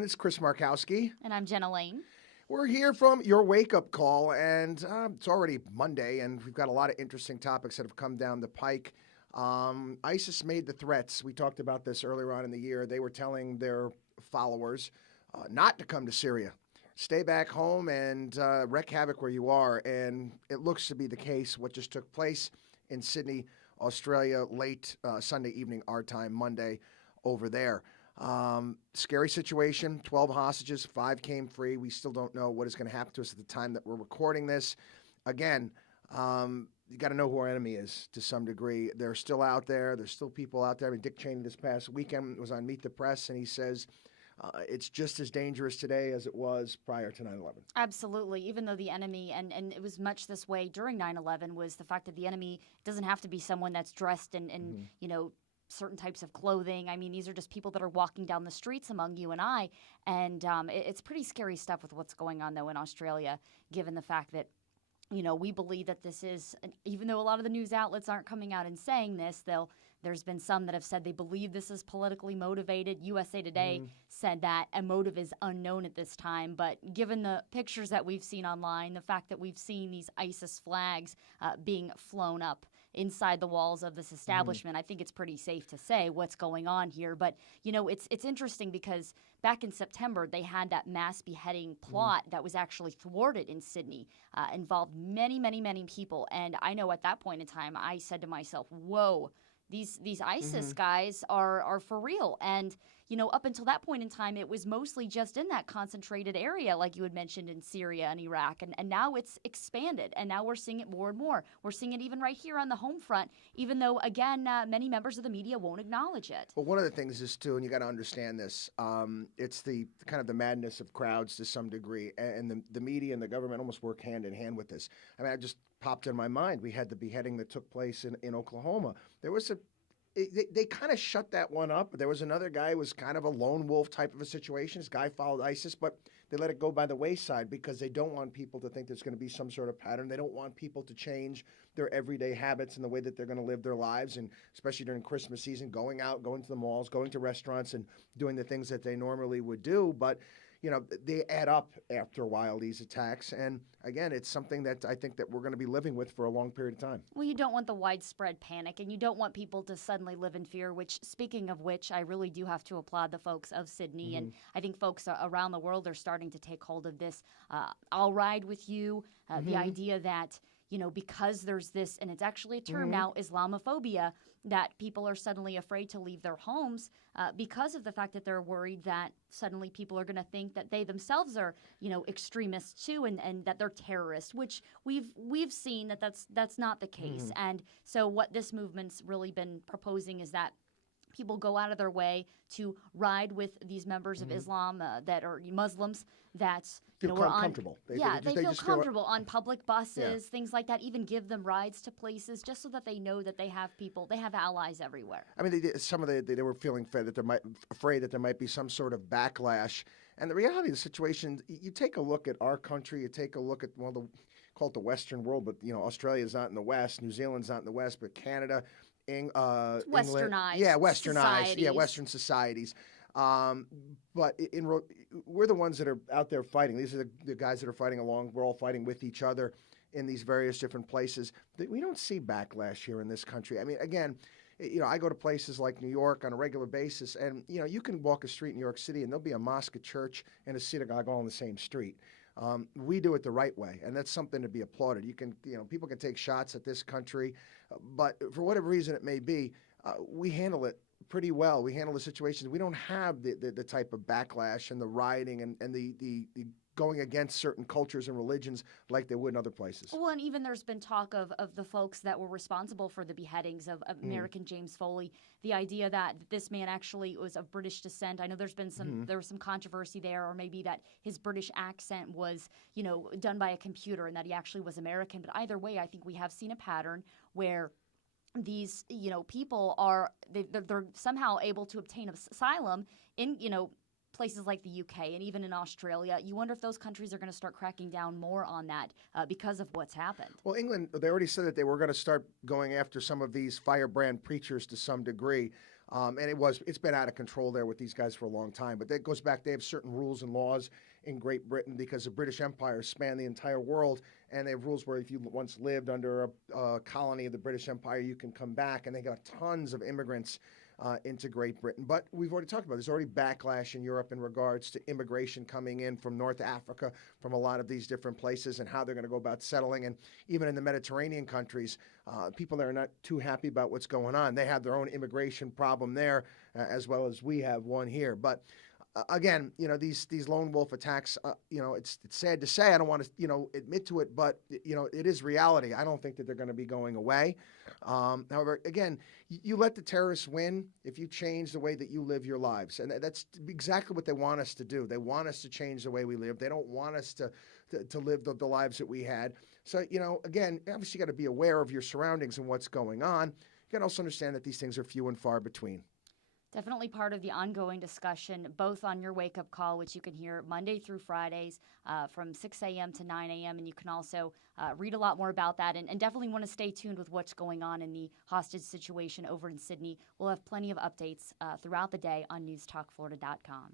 everyone. It's Chris Markowski. And I'm Jenna Laine. We're here from your wake-up call, and it's already Monday, and we've got a lot of interesting topics that have come down the pike. ISIS made the threats. We talked about this earlier on in the year. They were telling their followers not to come to Syria. Stay back home and wreak havoc where you are, and it looks to be the case. What just took place in Sydney, Australia, late Sunday evening, our time, Monday, over there. Scary situation, 12 hostages, 5 came free. We still don't know what is going to happen to us at the time that we're recording this. Again, you got to know who our enemy is to some degree. They're still out there. There's still people out there. I mean, Dick Cheney this past weekend was on Meet the Press, and he says it's just as dangerous today as it was prior to 9/11. Absolutely. Even though the enemy, and it was much this way during 9/11, was the fact that the enemy doesn't have to be someone that's dressed in certain types of clothing. I mean, these are just people that are walking down the streets among you and I. And it's pretty scary stuff with what's going on, though, in Australia, given the fact that, we believe that this is, even though a lot of the news outlets aren't coming out and saying this, there's been some that have said they believe this is politically motivated. USA Today said that a motive is unknown at this time. But given the pictures that we've seen online, the fact that we've seen these ISIS flags being flown up inside the walls of this establishment, I think it's pretty safe to say what's going on here. But, it's interesting because back in September, they had that mass beheading plot that was actually thwarted in Sydney, involved many, many, many people. And I know at that point in time, I said to myself, whoa, these ISIS guys are for real. And, up until that point in time, it was mostly just in that concentrated area, like you had mentioned in Syria and Iraq. And now it's expanded. And now we're seeing it more and more. We're seeing it even right here on the home front, even though, again, many members of the media won't acknowledge it. Well, one of the things is, too, and you got to understand this, it's the kind of the madness of crowds to some degree. And the media and the government almost work hand in hand with this. I mean, I just popped in my mind. We had the beheading that took place in Oklahoma. There was they kind of shut that one up. There was another guy who was kind of a lone wolf type of a situation. This guy followed ISIS, but they let it go by the wayside because they don't want people to think there's going to be some sort of pattern. They don't want people to change their everyday habits and the way that they're going to live their lives, and especially during Christmas season, going out, going to the malls, going to restaurants, and doing the things that they normally would do. But they add up after a while, these attacks. And again, it's something that I think that we're going to be living with for a long period of time. Well, you don't want the widespread panic, and you don't want people to suddenly live in fear, which, speaking of which, I really do have to applaud the folks of Sydney. And I think folks around the world are starting to take hold of this. I'll ride with you. The idea that, because there's this, and it's actually a term now, Islamophobia, that people are suddenly afraid to leave their homes because of the fact that they're worried that suddenly people are going to think that they themselves are, extremists too, and that they're terrorists, which we've seen that's not the case. And so what this movement's really been proposing is that people go out of their way to ride with these members of Islam that are Muslims that feel comfortable. They feel comfortable on public buses, things like that. Even give them rides to places just so that they know that they have allies everywhere. I mean, they were feeling afraid that there might be some sort of backlash. And the reality of the situation, you take a look at our country, you take a look at call it the Western world, but Australia's not in the West, New Zealand's not in the West, but Canada. Westernized. Westernized. Societies. Yeah, Western societies. But we're the ones that are out there fighting. These are the guys that are fighting along. We're all fighting with each other in these various different places. We don't see backlash here in this country. I mean, again, I go to places like New York on a regular basis, and you can walk a street in New York City, and there'll be a mosque, a church, and a synagogue all on the same street. We do it the right way, and that's something to be applauded. People can take shots at this country, but for whatever reason it may be, we handle it pretty well. We handle the situations. We don't have the type of backlash and the rioting and the going against certain cultures and religions like they would in other places. Well, and even there's been talk of the folks that were responsible for the beheadings of American James Foley. The idea that this man actually was of British descent. I know there was some controversy there, or maybe that his British accent was, done by a computer and that he actually was American. But either way, I think we have seen a pattern where these, people they're somehow able to obtain asylum in, places like the UK and even in Australia. You wonder if those countries are going to start cracking down more on that because of what's happened. Well, England, they already said that they were going to start going after some of these firebrand preachers to some degree. And it's been out of control there with these guys for a long time. But that goes back, they have certain rules and laws in Great Britain because the British Empire spanned the entire world, and they have rules where if you once lived under a colony of the British Empire, you can come back, and they got tons of immigrants into Great Britain. But we've already talked about there's already backlash in Europe in regards to immigration coming in from North Africa, from a lot of these different places, and how they're going to go about settling. And even in the Mediterranean countries, people there are not too happy about what's going on. They have their own immigration problem there, as well as we have one here. But again, these lone wolf attacks, it's sad to say. I don't want to, admit to it, but, it is reality. I don't think that they're going to be going away. However, again, you let the terrorists win if you change the way that you live your lives. And that's exactly what they want us to do. They want us to change the way we live. They don't want us to live the lives that we had. So, again, obviously you got to be aware of your surroundings and what's going on. You got to also understand that these things are few and far between. Definitely part of the ongoing discussion, both on your wake-up call, which you can hear Monday through Fridays from 6 a.m. to 9 a.m., and you can also read a lot more about that, and definitely want to stay tuned with what's going on in the hostage situation over in Sydney. We'll have plenty of updates throughout the day on newstalkflorida.com.